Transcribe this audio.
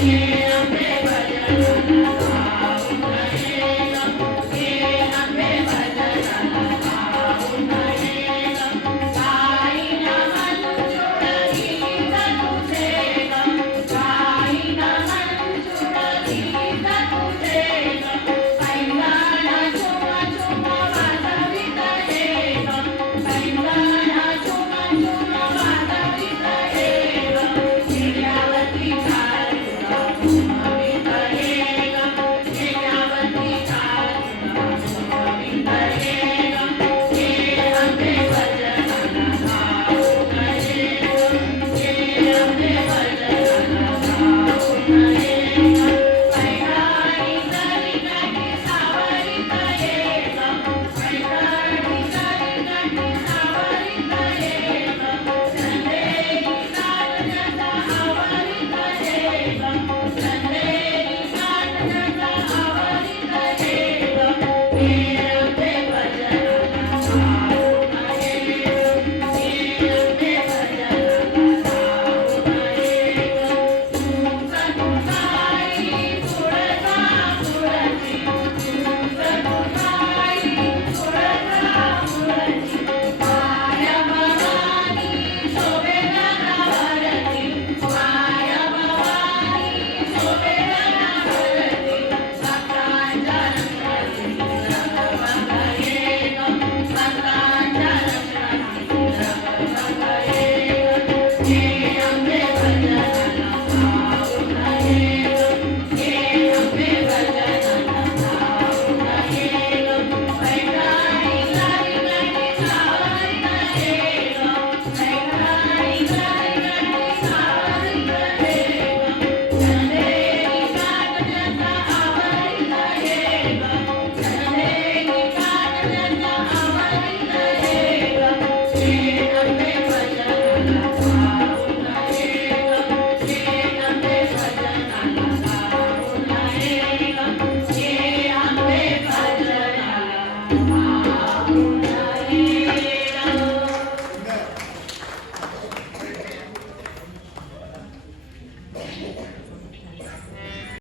here.